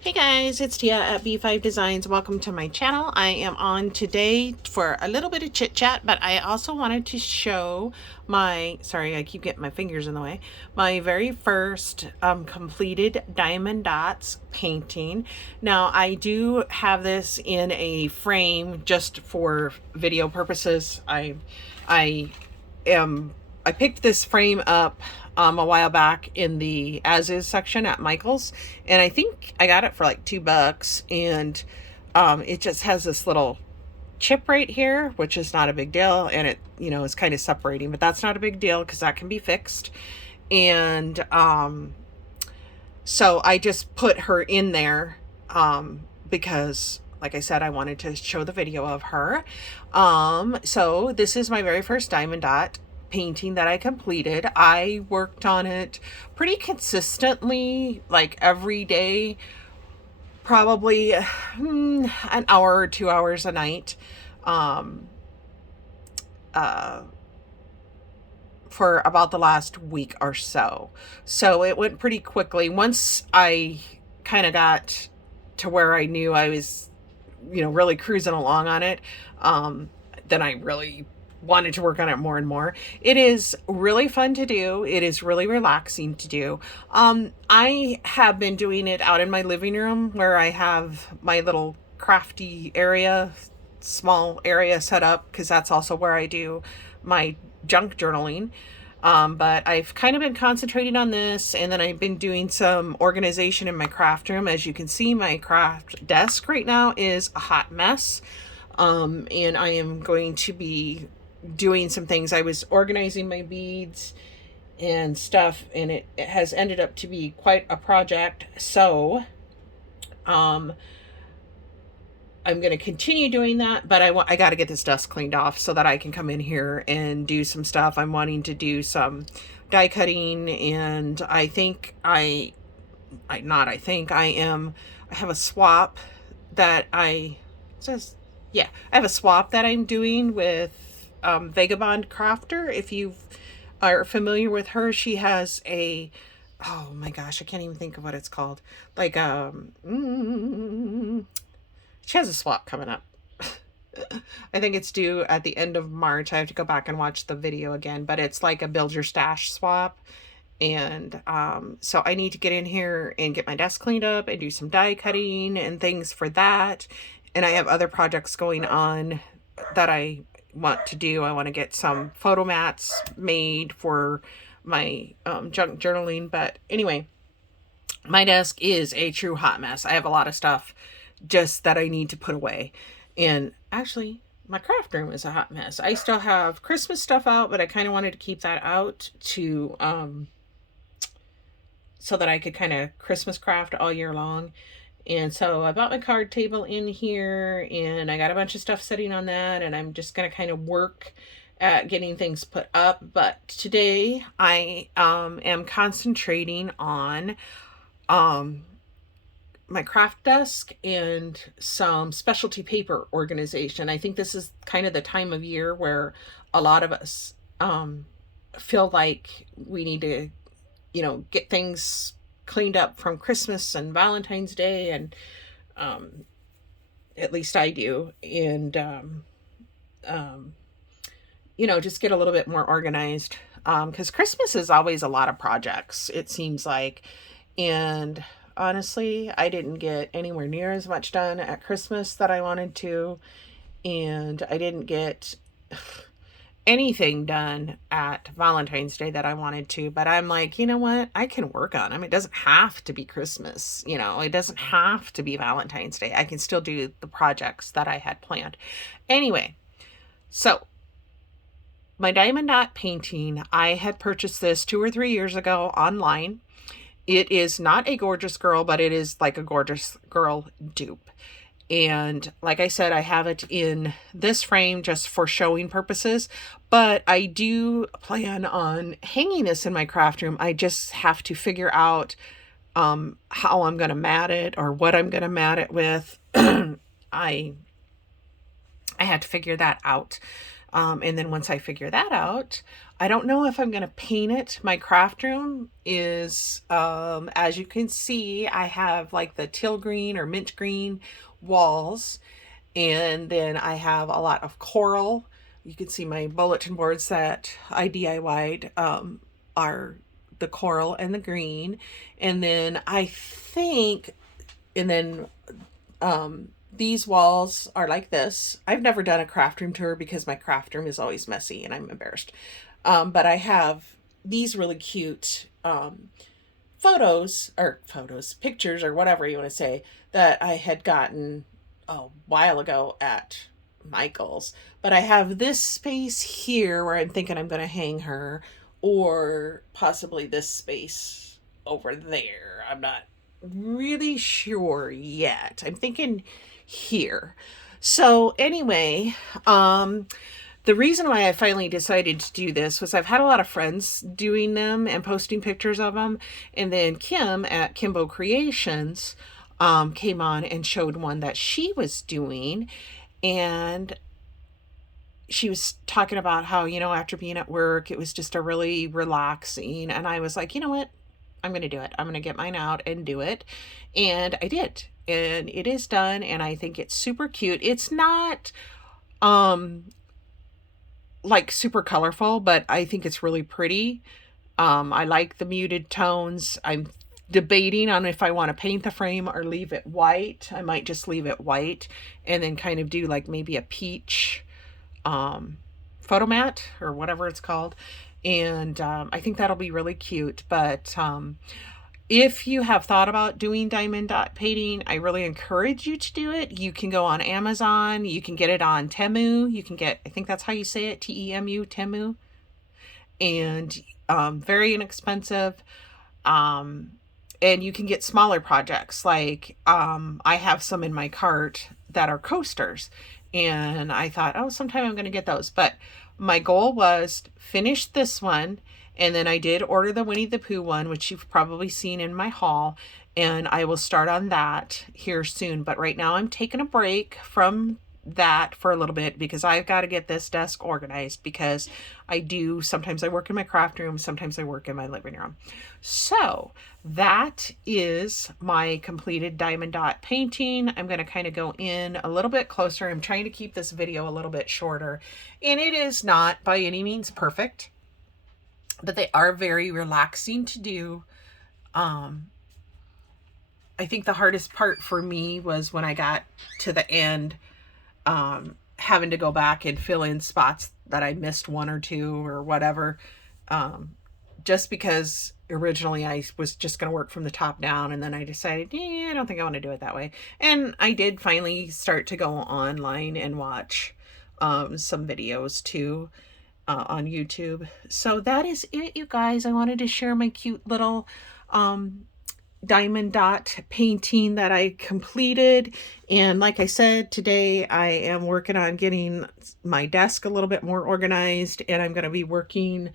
Hey guys, it's Tia at B5 Designs. Welcome to my channel. I am on today for a little bit of chit chat, but I also wanted to show sorry, I keep getting my fingers in the way, my very first completed Diamond Dots painting. Now I do have this in a frame just for video purposes. I am I picked this frame up a while back in the as is section at Michael's, and I think I got it for like $2, and it just has this little chip right here, which is not a big deal, and it is kind of separating, but that's not a big deal because that can be fixed. And so I just put her in there because like I said, I wanted to show the video of her. So this is my very first Diamond Dot painting that I completed. I worked on it pretty consistently, like every day, probably an hour or 2 hours a night, uh, for about the last week or so. So it went pretty quickly. Once I kind of got to where I knew I was, really cruising along on it, then I really wanted to work on it more and more. It is really fun to do. It is really relaxing to do. I have been doing it out in my living room where I have my little crafty area, small area set up, because that's also where I do my junk journaling. But I've kind of been concentrating on this, and then I've been doing some organization in my craft room. As you can see, my craft desk right now is a hot mess. And I am going to be doing some things. I was organizing my beads and stuff, and it has ended up to be quite a project. So, I'm going to continue doing that, but I got to get this desk cleaned off so that I can come in here and do some stuff. I'm wanting to do some die cutting, and I have a swap that I have a swap that I'm doing with Vagabond Crafter. If you are familiar with her, she has oh my gosh, I can't even think of what it's called. Like, she has a swap coming up. I think it's due at the end of March. I have to go back and watch the video again, but it's like a build your stash swap. And so I need to get in here and get my desk cleaned up and do some die cutting and things for that. And I have other projects going on that I want to do. I want to get some photo mats made for my junk journaling. But anyway, my desk is a true hot mess. I have a lot of stuff just that I need to put away. And actually, my craft room is a hot mess. I still have Christmas stuff out, but I kind of wanted to keep that out to so that I could kind of Christmas craft all year long. And so I bought my card table in here, and I got a bunch of stuff sitting on that, and I'm just going to kind of work at getting things put up. But today I am concentrating on my craft desk and some specialty paper organization. I think this is kind of the time of year where a lot of us feel like we need to, get things cleaned up from Christmas and Valentine's Day, and at least I do. And just get a little bit more organized, because Christmas is always a lot of projects, it seems like. And honestly, I didn't get anywhere near as much done at Christmas that I wanted to, and I didn't get anything done at Valentine's Day that I wanted to. But I'm like, you know what? I can work on them. It doesn't have to be Christmas, it doesn't have to be Valentine's Day. I can still do the projects that I had planned. Anyway, so my Diamond Dot painting, I had purchased this 2 or 3 years ago online. It is not a Gorgeous Girl, but it is like a Gorgeous Girl dupe. And like I said, I have it in this frame just for showing purposes, but I do plan on hanging this in my craft room. I just have to figure out how I'm going to mat it, or what I'm going to mat it with. I had to figure that out. And then once I figure that out, I don't know if I'm going to paint it. My craft room is, as you can see, I have like the teal green or mint green walls. And then I have a lot of coral. You can see my bulletin boards that I DIY'd are the coral and the green. And then I think, and then these walls are like this. I've never done a craft room tour because my craft room is always messy and I'm embarrassed. But I have these really cute pictures, or whatever you want to say, that I had gotten a while ago at Michael's. But I have this space here where I'm thinking I'm going to hang her, or possibly this space over there. I'm not really sure yet. I'm thinking here. So anyway, the reason why I finally decided to do this was I've had a lot of friends doing them and posting pictures of them. And then Kim at Kimbo Creations came on and showed one that she was doing. And she was talking about how, after being at work, it was just a really relaxing. And I was like, you know what? I'm going to do it. I'm going to get mine out and do it. And I did. And it is done. And I think it's super cute. It's not like super colorful, but I think it's really pretty. I like the muted tones. I'm debating on if I want to paint the frame or leave it white. I might just leave it white and then kind of do like maybe a peach photo mat or whatever it's called. And I think that'll be really cute. But if you have thought about doing diamond dot painting, I really encourage you to do it. You can go on Amazon. You can get it on Temu. You can get, I think that's how you say it, Temu, Temu. And very inexpensive. And you can get smaller projects. Like I have some in my cart that are coasters. And I thought, oh, sometime I'm going to get those. But my goal was finish this one. And then I did order the Winnie the Pooh one, which you've probably seen in my haul. And I will start on that here soon. But right now I'm taking a break from that for a little bit because I've got to get this desk organized, because sometimes I work in my craft room, sometimes I work in my living room. So that is my completed diamond dot painting. I'm going to kind of go in a little bit closer. I'm trying to keep this video a little bit shorter, and it is not by any means perfect, but they are very relaxing to do. I think the hardest part for me was when I got to the end, having to go back and fill in spots that I missed one or two or whatever. Just because originally I was just going to work from the top down, and then I decided, I don't think I want to do it that way. And I did finally start to go online and watch some videos too on YouTube. So that is it, you guys. I wanted to share my cute little diamond dot painting that I completed. And like I said, today I am working on getting my desk a little bit more organized, and I'm going to be working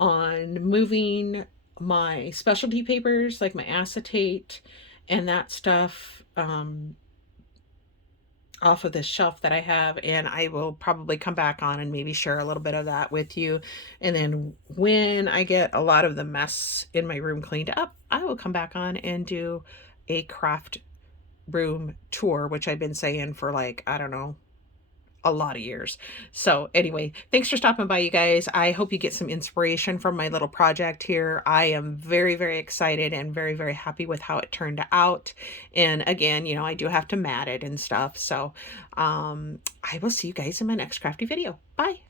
on moving my specialty papers like my acetate and that stuff off of this shelf that I have, and I will probably come back on and maybe share a little bit of that with you. And then when I get a lot of the mess in my room cleaned up, I will come back on and do a craft room tour, which I've been saying for like, I don't know, a lot of years. So anyway, thanks for stopping by, you guys. I hope you get some inspiration from my little project here. I am very, very excited and very, very happy with how it turned out. And again, I do have to mat it and stuff. So I will see you guys in my next crafty video. Bye.